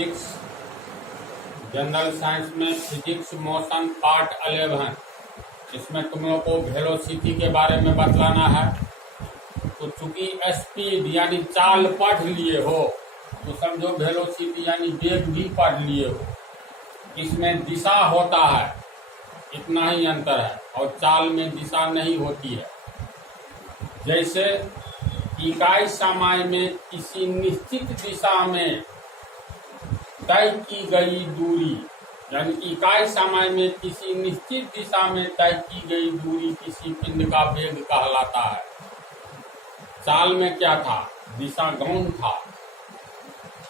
Physics general science में physics motion part 11। इसमें तुम लोग को वेलोसिटी के बारे में बतलाना है। तो चूंकि स्पीड यानी चाल पढ़ लिए हो तो समझो वेलोसिटी यानी वेग भी पढ़ लिए हो। इसमें दिशा होता है, इतना ही अंतर है, और चाल में दिशा नहीं होती है। जैसे इकाई समय में किसी निश्चित दिशा में तय की गई दूरी, यानी इकाई समय में किसी निश्चित दिशा में तय की गई दूरी किसी पिंड का वेग कहलाता है। चाल में क्या था? दिशा गौण था।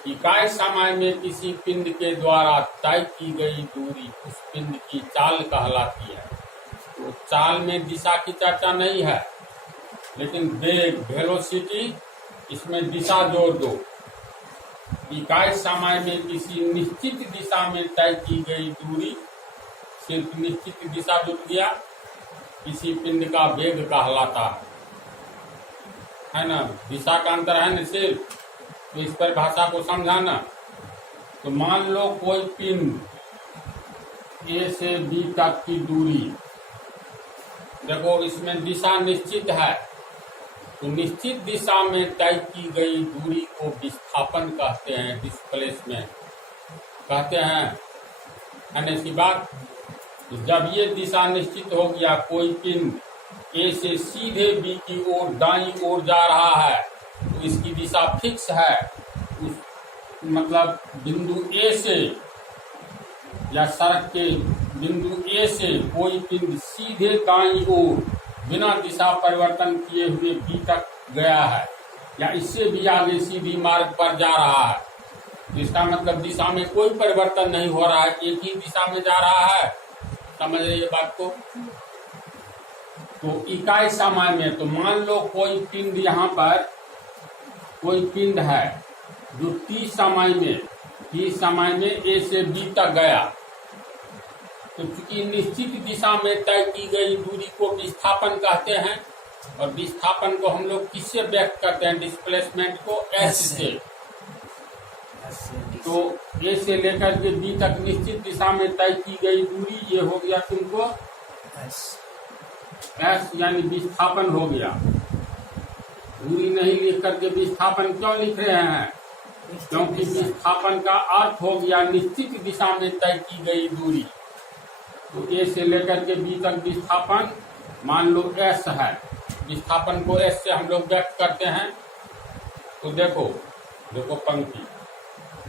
इकाई समय में किसी पिंड के द्वारा तय की गई दूरी उस पिंड की चाल कहलाती है। तो चाल में दिशा की चर्चा नहीं है, लेकिन वेग वेलोसिटी इसमें दिशा जोड़ दो। इकाई समय में किसी निश्चित दिशा में तय की गई दूरी, सिर्फ निश्चित दिशा जुड़ गया, किसी पिंड का वेग कहलाता है ना। दिशा का अंतर है ना सिर्फ, तो इस पर भाषा को समझाना। तो मान लो कोई पिंड ए से बी तक की दूरी, देखो इसमें दिशा निश्चित है, तो निश्चित दिशा में तय की गई दूरी को विस्थापन कहते हैं, डिस्प्लेसमेंट कहते हैं। अन्य सी बात, जब ये दिशा निश्चित हो गया, कोई पिंड ए से सीधे बी की ओर दाईं ओर जा रहा है, तो इसकी दिशा फिक्स है। उस मतलब बिंदु ए से या सड़क के बिंदु ए से कोई पिंड सीधे दाईं ओर बिना दिशा परिवर्तन किए हुए बी तक गया है, या इससे भी आगे सीधी मार्ग पर जा रहा है, तो इसका मतलब दिशा में कोई परिवर्तन नहीं हो रहा है, एक ही दिशा में जा रहा है। समझ रहे ये बात को? तो इकाई समय में, तो मान लो कोई पिंड यहाँ पर कोई पिंड है जो टी समय में ए से बी तक गया, तो चूंकि निश्चित दिशा में तय की गई दूरी को विस्थापन कहते हैं, और विस्थापन को हम लोग किससे व्यक्त करते हैं? डिस्प्लेसमेंट को एस से। तो ए से लेकर के बी तक निश्चित दिशा में तय की गई दूरी, ये हो गया तुमको एस, यानी विस्थापन हो गया। दूरी नहीं लिख करके विस्थापन क्यों लिख रहे हैं? क्योंकि विस्थापन का अर्थ हो गया निश्चित दिशा में तय की गई दूरी। तो ए से लेकर के बी तक विस्थापन मान लो एस है, विस्थापन को एस से हम लोग व्यक्त करते हैं। तो देखो पंक्ति,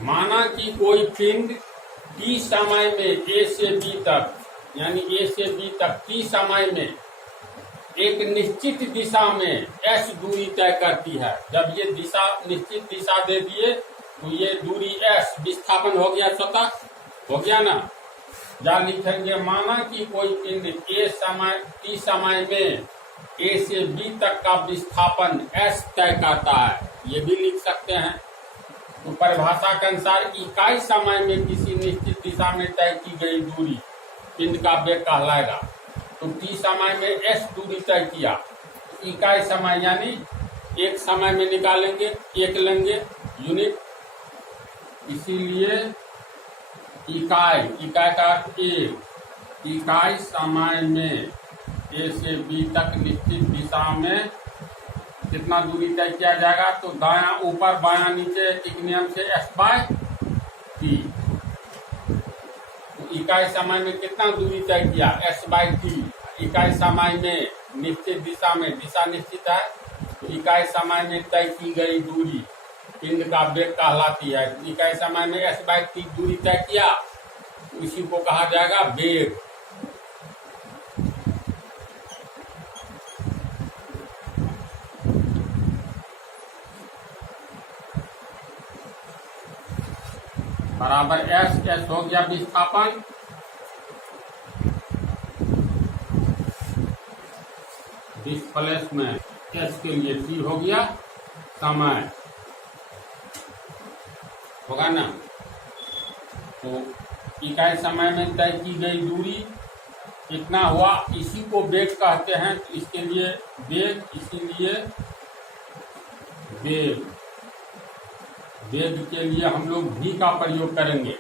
माना कि कोई पिंड टी समय में ए से बी तक, यानी ए से बी तक टी समय में एक निश्चित दिशा में एस दूरी तय करती है। जब ये दिशा निश्चित दिशा दे दिए तो ये दूरी एस विस्थापन हो गया, स्वतः हो गया ना। या लिखेंगे, माना कि कोई पिंड टी समय में ए से बी तक का विस्थापन एस तय करता है, ये भी लिख सकते हैं। तो परिभाषा के अनुसार इकाई समय में किसी निश्चित दिशा में तय की गई दूरी पिंड का वेग कहलाएगा। तो टी समय में एस दूरी तय किया, इकाई समय यानी एक समय में निकालेंगे, एक लेंगे यूनिट, इसीलिए इकाई का एक, इकाई समय में ए से बी तक निश्चित दिशा में कितना दूरी तय किया जाएगा? तो दायां ऊपर बायां नीचे एक नियम से एस बाय टी। तो इकाई समय में कितना दूरी तय किया? S by T. इकाई समय में निश्चित दिशा में, दिशा निश्चित है, तो इकाई समय में तय की गई दूरी पिंड का वेग कहलाती है। इकाई समय में एस बाय टी दूरी तय किया, तो इसी को कहा जाएगा वेग। बराबर एस हो गया विस्थापन, डिस्प्लेसमेंट एस के लिए टी हो गया समय, होगा ना। तो इकाई समय में तय की गई दूरी कितना हुआ, इसी को वेग कहते हैं। तो इसके लिए वेग, इसीलिए वेग वेग के लिए हम लोग v का प्रयोग करेंगे।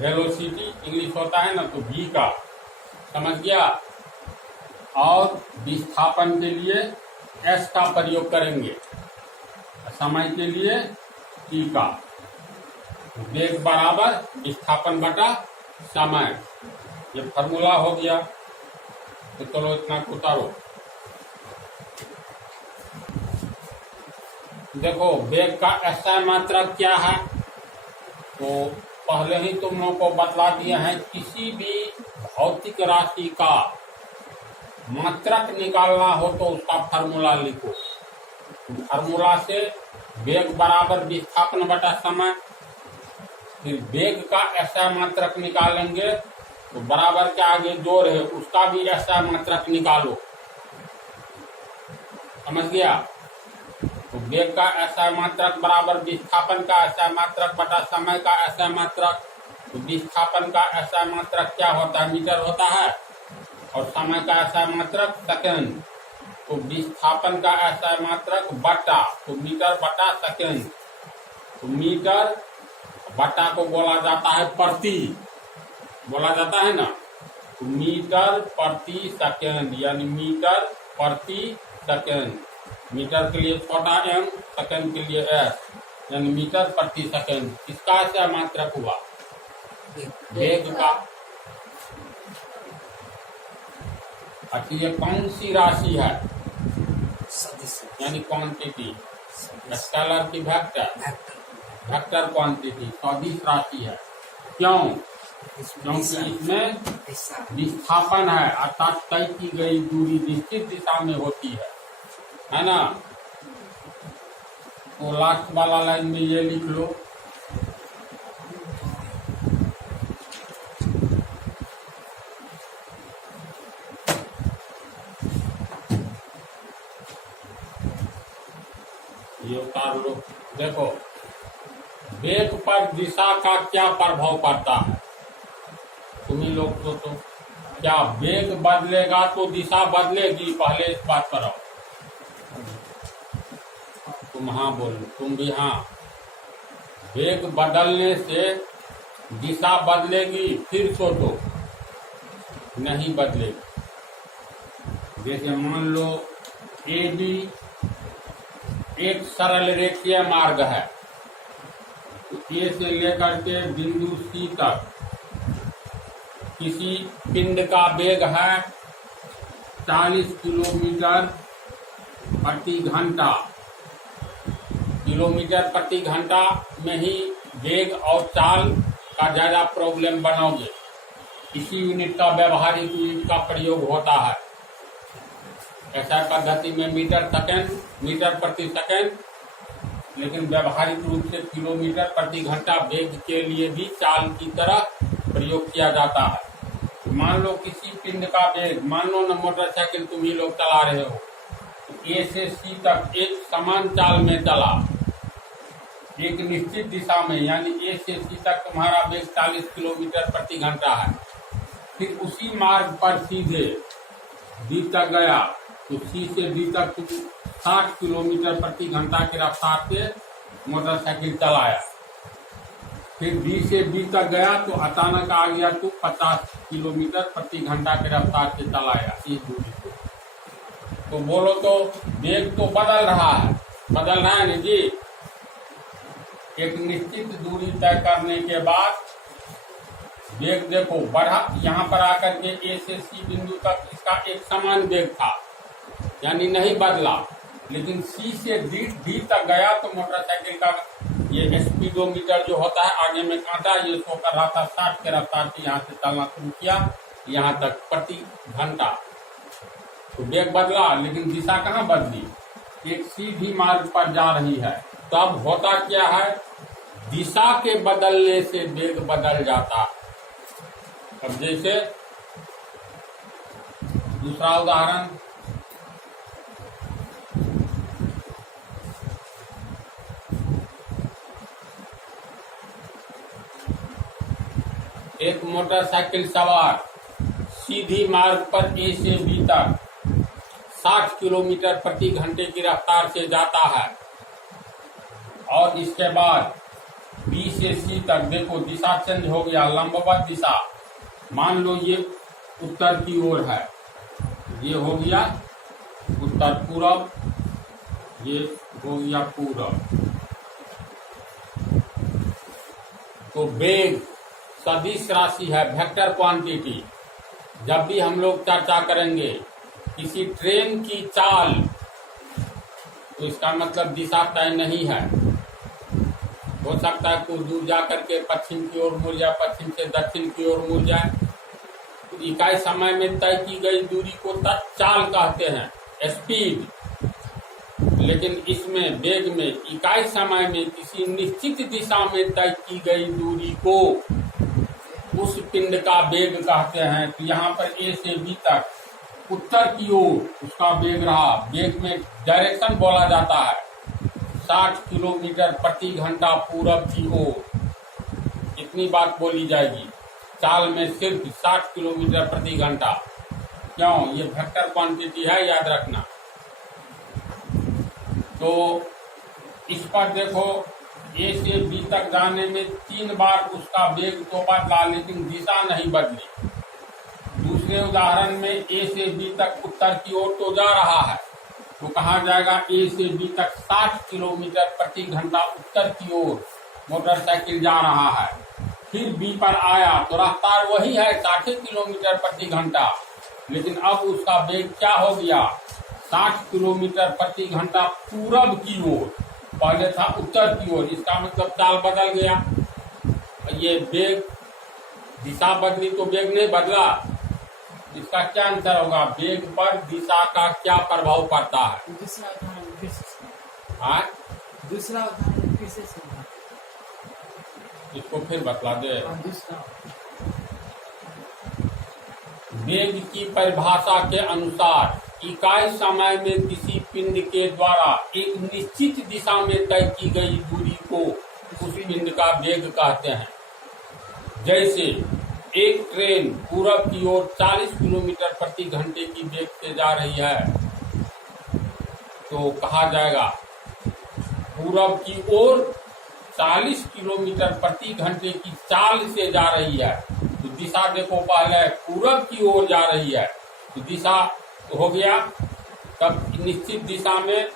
वेलोसिटी इंग्लिश होता है ना, तो v का, समझ गया। और विस्थापन के लिए s का प्रयोग करेंगे, समय के लिए t का। वेग बराबर विस्थापन बटा समय, ये फॉर्मूला हो गया। तो चलो इतना उतारो। देखो वेग का SI मात्रक क्या है, तो पहले ही तुम लोगों को बतला दिया है। किसी भी भौतिक राशि का मात्रक निकालना हो तो उसका फार्मूला लिखो। फार्मूला से वेग बराबर विस्थापन बटा समय, फिर वेग का SI मात्रक निकालेंगे तो बराबर के आगे जोड़ है उसका भी SI मात्रक निकालो, समझ गया। तो वेग का SI मात्रक बराबर विस्थापन का SI मात्रक बटा समय का SI मात्रक। तो विस्थापन का SI मात्रक क्या होता है, मीटर होता है, और समय का SI मात्रक सेकंड। तो विस्थापन का SI मात्रक बटा, तो मीटर बटा सेकंड। तो मीटर बटा को बोला जाता है प्रति, बोला जाता है ना, तो मीटर प्रति सेकंड, यानी मीटर प्रति सेकंड। मीटर के लिए छोटा m, सेकंड के लिए s, यानी मीटर प्रति सेकंड। किसका SI मात्रक हुआ, वेग का। अच्छा ये कौन सी राशि है, यानी क्वांटिटी, स्केलर की वेक्टर, वेक्टर क्वांटिटी, सदिश राशि है। क्यों, क्योंकि इसमें विस्थापन है, अर्थात तय की गई दूरी निश्चित दिशा में होती है ना। तो लास्ट वाला लाइन में ये लिख लो, ये उतार लो। देखो वेग पर दिशा का क्या प्रभाव पड़ता है, तुम्ही लोग सोचो। क्या वेग बदलेगा तो दिशा बदलेगी, पहले इस बात पर आओ। तुम हाँ बोलो, तुम भी हाँ। वेग बदलने से दिशा बदलेगी, फिर सोचो नहीं बदलेगी। जैसे मान लो AB एक सरल रेखीय मार्ग है, तो A से लेकर के बिंदु C तक किसी पिंड का वेग है 40 किलोमीटर प्रति घंटा। किलोमीटर प्रति घंटा में ही वेग और चाल का ज्यादा प्रॉब्लम बनाओगे। इसी यूनिट का व्यवहारिक यूनिट का प्रयोग होता है। ऐसा पद्धति में मीटर सेकंड, मीटर प्रति सेकंड, लेकिन व्यवहारिक रूप से किलोमीटर प्रति घंटा वेग के लिए भी चाल की तरह प्रयोग किया जाता है। मान लो किसी पिंड का वेग, मान लो न मोटरसाइकिल तुम ही लोग चला रहे हो, तो A से C तक एक समान चाल में चला, एक निश्चित दिशा में, यानी A से C तक तुम्हारा वेग 40 किलोमीटर प्रति घंटा है। फिर उसी मार्ग पर सीधे D तक गया, तो C से D तक तुम 60 किलोमीटर प्रति घंटा की रफ्तार से मोटरसाइकिल चलाया। फिर D से B तक गया तो अचानक आ गया तो 50 किलोमीटर प्रति घंटा की रफ्तार से चलाया इस दूरी को। तो बोलो तो वेग तो बदल रहा है ना जी। एक निश्चित दूरी तय करने के बाद वेग देखो बढ़ा, यहाँ पर आकर के A से C बिंदु तक इसका एक समान वेग था, यानी नहीं बदला। लेकिन C से D तक गया तो मोटरसाइकिल का ये स्पीडोमीटर जो होता है आगे में कांटा, ये शो कर रहा था 60 के रफ्तार से यहाँ से चलना शुरू किया, यहाँ तक प्रति घंटा। तो वेग बदला, लेकिन दिशा कहाँ बदली, एक सीधी मार्ग पर जा रही है। तो अब होता क्या है, दिशा के बदलने से वेग बदल जाता है। अब जैसे दूसरा उदाहरण, एक मोटरसाइकिल सवार सीधी मार्ग पर A से B तक 60 किलोमीटर प्रति घंटे की रफ्तार से जाता है और इसके बाद बी से सी तक देखो दिशा चेंज हो गया, लंबवत दिशा। मान लो ये उत्तर की ओर है, ये हो गया उत्तर पूरब, ये हो गया पूरब। तो वेग सदिश राशि है, वेक्टर क्वांटिटी। जब भी हम लोग चर्चा करेंगे किसी ट्रेन की चाल, तो इसका मतलब दिशा तय नहीं है। हो सकता है कुछ दूर जाकर के पश्चिम की ओर मुड़ जाए, पश्चिम से दक्षिण की ओर मुड़ जाए। तो इकाई समय में तय की गई दूरी को चाल कहते हैं, स्पीड। लेकिन इसमें वेग में इकाई समय में किसी निश्चित दिशा में तय की गई दूरी को उस पिंड का वेग कहते हैं। तो यहाँ पर ए से बी तक उत्तर की ओर उसका वेग रहा। वेग में डायरेक्शन बोला जाता है 60 किलोमीटर प्रति घंटा पूरब की ओर। इतनी बात बोली जाएगी चाल में, सिर्फ 60 किलोमीटर प्रति घंटा। क्यों? ये वेक्टर क्वांटिटी है, याद रखना। तो इस पर देखो ए से बी तक जाने में 3 बार उसका वेग तो बदला, लेकिन दिशा नहीं बदली। दूसरे उदाहरण में ए से बी तक उत्तर की ओर तो जा रहा है, तो कहा जाएगा ए से बी तक 60 किलोमीटर प्रति घंटा उत्तर की ओर मोटरसाइकिल जा रहा है। फिर बी पर आया तो रफ्तार वही है 60 किलोमीटर प्रति घंटा, लेकिन अब उसका वेग क्या हो गया? 60 किलोमीटर प्रति घंटा पूरब की ओर, पहले था उत्तर की ओर। इसका मतलब चाल बदल गया। ये वेग दिशा बदली तो वेग नहीं बदला। इसका क्या आंसर होगा? वेग पर दिशा का क्या प्रभाव पड़ता है? दूसरा उदाहरण फिर से इसको फिर बतला दे। दूसरा वेग की परिभाषा के अनुसार इकाई समय में किसी पिंड के द्वारा एक निश्चित दिशा में तय की गई दूरी को उस पिंड का वेग कहते हैं। जैसे एक ट्रेन पूरब की ओर 40 किलोमीटर प्रति घंटे की वेग से जा रही है, तो कहा जाएगा पूरब की ओर 40 किलोमीटर प्रति घंटे की चाल से जा रही है। तो दिशा देखो, पहले पूरब की ओर जा रही है, तो दिशा हो गया। तब निश्चित दिशा में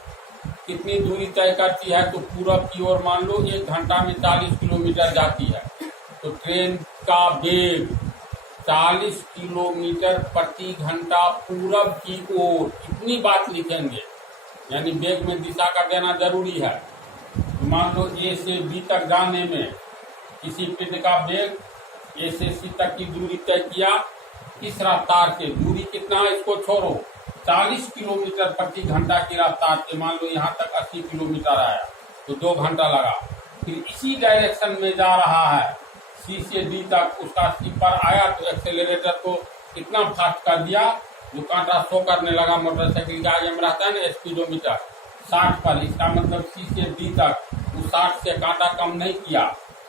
कितनी दूरी तय करती है? तो पूरब की ओर मान लो 1 घंटा में 40 किलोमीटर जाती है, तो ट्रेन का वेग 40 किलोमीटर प्रति घंटा पूरब की ओर। इतनी बात लिखेंगे, यानी वेग में दिशा का देना जरूरी है। मान लो ए से बी तक जाने में किसी पिंड का वेग ए से सी तक की दूरी तय किया, इस रफ्तार से। दूरी कितना है इसको छोड़ो, 40 किलोमीटर प्रति घंटा की रफ्तार से। मान लो यहाँ तक 80 किलोमीटर आया, तो 2 घंटा लगा। फिर इसी डायरेक्शन में जा रहा है सी से डी तक, उसका सी पर आया तो एक्सेलरेटर को इतना फास्ट कर दिया जो कांटा शो करने लगा। मोटरसाइकिल के आगे में रहता है ना स्पीडोमीटर, 60 पर। इसका मतलब सी से डी तक वो 60 से कांटा कम नहीं किया,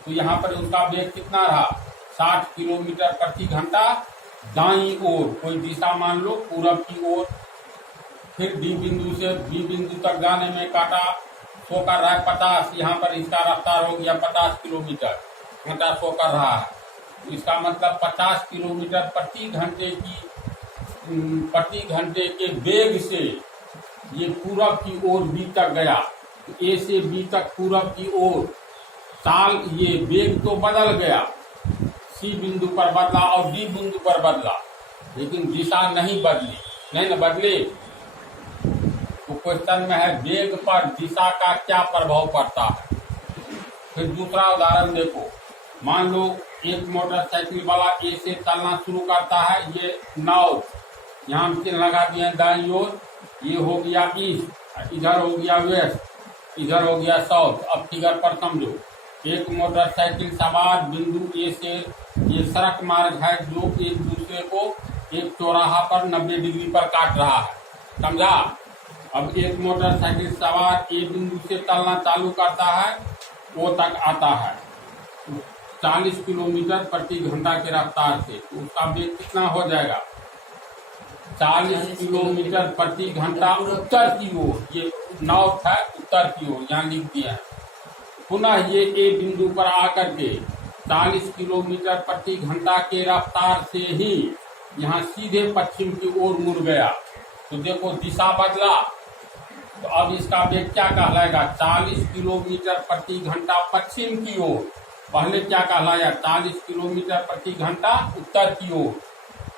तो यहाँ पर उसका वेग कितना रहा? 60 किलोमीटर प्रति घंटा दाईं ओर, कोई दिशा मान लो पूरब की ओर। फिर डी बिंदु से बी बिंदु तक जाने में कांटा शो कर रहा है 50, यहाँ पर इसका रफ्तार हो गया 50 किलोमीटर घंटा शो कर रहा है। तो इसका मतलब 50 किलोमीटर प्रति घंटे के वेग से ये पूरब की ओर बी तक गया। तो ए से बी तक पूरब की ओर चाल, ये वेग तो बदल गया, सी बिंदु पर बदला और डी बिंदु पर बदला, लेकिन दिशा नहीं बदली। नहीं न बदली। तो क्वेश्चन में है वेग पर दिशा का क्या प्रभाव पड़ता है। फिर दूसरा उदाहरण देखो, मान लो एक मोटरसाइकिल वाला ए से चलना शुरू करता है। ये नॉर्थ, यहाँ चिन्ह लगा दिए दाईं ओर, ये हो गया ईस्ट, इधर हो गया वेस्ट, इधर हो गया साउथ। अब फिगर पर समझो, एक मोटरसाइकिल सवार बिंदु ए से, ये सड़क मार्ग है जो एक दूसरे को एक चौराहा पर 90 डिग्री पर काट रहा है, समझा। अब एक मोटरसाइकिल सवार ए बिंदु से चलना चालू करता है, वो तक आता है 40 किलोमीटर प्रति घंटा की रफ्तार से। तो उसका वेग कितना हो जाएगा? 40 किलोमीटर प्रति घंटा उत्तर की ओर। ये नॉर्थ है, उत्तर की ओर यहाँ लिख दिया है। पुनः ये ए बिंदु पर आकर के 40 किलोमीटर प्रति घंटा के रफ्तार से ही यहाँ सीधे पश्चिम की ओर मुड़ गया। तो देखो दिशा बदला, तो अब इसका वेग क्या कहलाएगा? 40 किलोमीटर प्रति घंटा पश्चिम की ओर। पहले क्या कहलाया? 40 किलोमीटर प्रति घंटा उत्तर की ओर।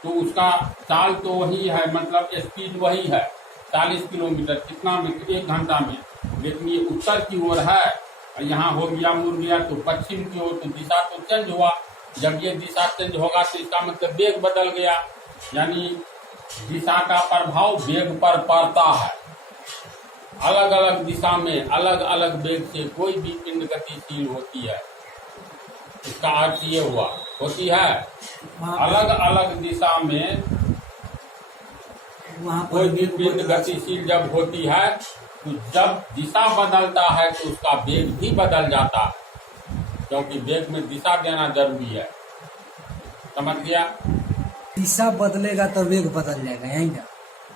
तो उसका चाल तो वही है, मतलब स्पीड वही है 40 किलोमीटर कितना में? 1 घंटा में। लेकिन ये उत्तर की ओर है, यहाँ हो गया मुड़ गया तो पश्चिम की ओर, तो दिशा तो चेंज हुआ। जब ये दिशा चेंज होगा तो इसका मतलब वेग बदल गया, यानी दिशा का प्रभाव वेग पर पड़ता है। अलग अलग दिशा में अलग अलग वेग से कोई भी पिंड गतिशील होती है। इसका अर्थ ये हुआ, होती है अलग अलग दिशा में कोई भी पिंड गतिशील जब होती है तो जब दिशा बदलता है तो उसका वेग भी बदल जाता है, क्योंकि वेग में दिशा देना जरूरी है। समझ गया? दिशा बदलेगा तो वेग बदल जाएगा, यही ना?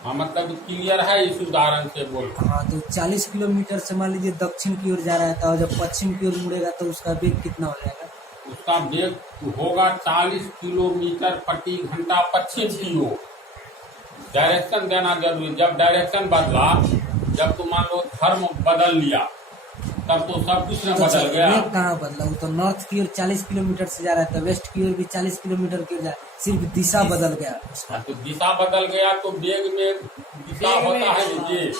हाँ, मतलब क्लियर है इस उदाहरण से बोल। हाँ, तो 40 किलोमीटर से मान लीजिए दक्षिण की ओर जा रहा है, और जब पश्चिम की ओर मुड़ेगा तो उसका वेग कितना हो जाएगा? उसका वेग होगा 40 किलोमीटर प्रति घंटा पश्चिम की ओर। डायरेक्शन देना जरूरी। जब डायरेक्शन बदला, जब तुम मान लो धर्म बदल लिया, तब तो सब कुछ न बदल गया। वेग कहाँ बदला? वो तो नॉर्थ की ओर 40 किलोमीटर से जा रहा है, तो वेस्ट की ओर भी 40 किलोमीटर की ओर जा रहा है, सिर्फ दिशा बदल गया उसका। तो दिशा बदल गया तो वेग में दिशा होता है। ये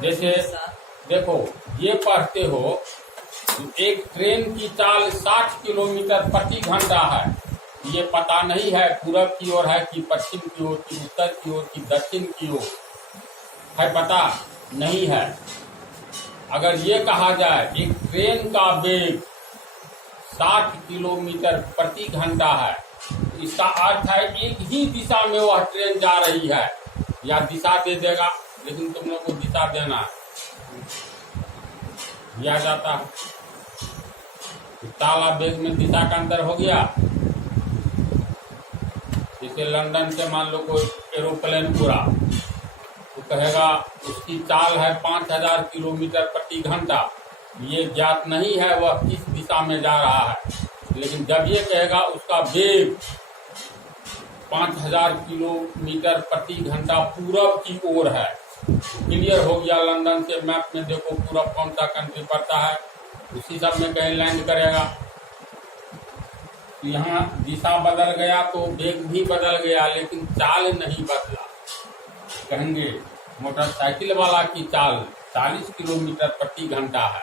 जैसे देखो, ये पढ़ते हो, एक ट्रेन की चाल 60 किलोमीटर प्रति घंटा है। ये पता नहीं है पूरब की ओर है कि पश्चिम की ओर की उत्तर की ओर की दक्षिण की ओर है, पता नहीं है। अगर ये कहा जाए एक ट्रेन का वेग 60 किलोमीटर प्रति घंटा है, तो इसका अर्थ है एक ही दिशा में वह ट्रेन जा रही है, या दिशा दे देगा, लेकिन तुम लोग को दिशा देना दिया जाता है। ताला वेग में दिशा का अंतर हो गया। जैसे लंदन से मान लो कोई एरोप्लेन उड़ा, तो कहेगा उसकी चाल है 5000 किलोमीटर प्रति घंटा। ये ज्ञात नहीं है वह किस दिशा में जा रहा है, लेकिन जब ये कहेगा उसका वेग 5000 किलोमीटर प्रति घंटा पूरब की ओर है, क्लियर हो गया। लंदन से मैप में देखो पूरब कौन सा कंट्री पड़ता है, उसी सब में कहीं लैंड करेगा। यहाँ दिशा बदल गया तो वेग भी बदल गया, लेकिन चाल नहीं बदला। कहेंगे मोटरसाइकिल वाला की चाल 40 किलोमीटर प्रति घंटा है,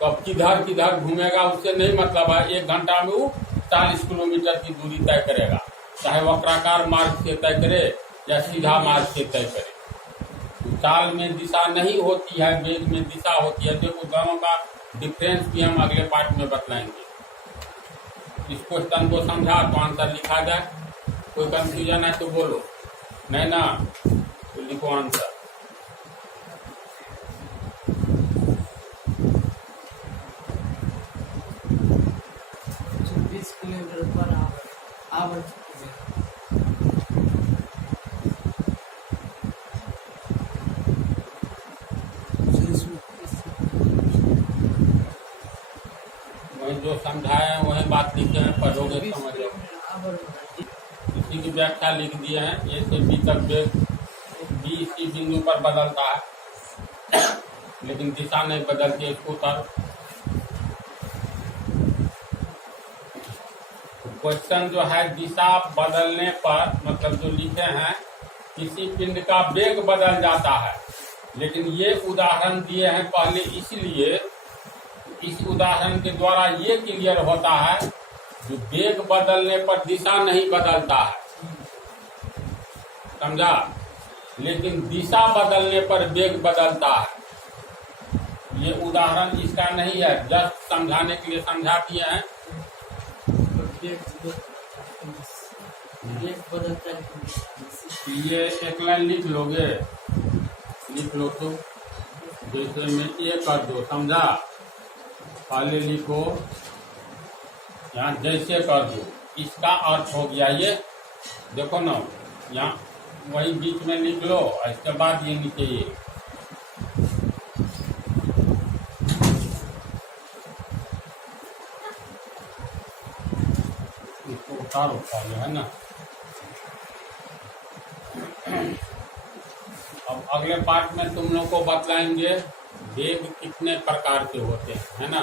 तो अब किधर किधर घूमेगा उससे नहीं मतलब है। 1 घंटा में वो 40 किलोमीटर की दूरी तय करेगा, चाहे वक्राकार मार्ग से तय करे या सीधा मार्ग से तय करे। तो चाल में दिशा नहीं होती है, वेग में दिशा होती है। देखो दोनों का डिफरेंस भी हम अगले पार्ट में बतलाएंगे। इस क्वेश्चन को समझा तो आंसर लिखा जाए। कोई कंफ्यूजन है तो बोलो, नहीं ना तो लिखो आंसर। किलोमीटर पर आवर वही जो समझाए हैं वही बात लिखे हैं, पढ़ोगे समझो। इसी की व्याख्या लिख दिए हैं। ये से बी तक वेग बी इसी बिंदु पर बदलता है, लेकिन दिशा नहीं बदलती। इसको उतारो। क्वेश्चन जो है दिशा बदलने पर, मतलब जो लिखे हैं किसी पिंड का वेग बदल जाता है, लेकिन ये उदाहरण दिए हैं पहले इसलिए, इस उदाहरण के द्वारा ये क्लियर होता है जो वेग बदलने पर दिशा नहीं बदलता है, समझा, लेकिन दिशा बदलने पर वेग बदलता है। ये उदाहरण इसका नहीं है, जस्ट समझाने के लिए समझा दिए हैं। ये एक लाइन लिख लोगे, लिख लो तो जैसे मैं ये कर दो, समझा। पहले लिखो, यहाँ जैसे कर दो, इसका अर्थ हो गया ये। देखो ना, यहाँ वही बीच में लिख लो, इसके बाद ये नीचे ये। इसको उतारो पहले, है ना। अब अगले पार्ट में तुम लोग को बतलाएंगे वेग कितने प्रकार के होते हैं, है ना।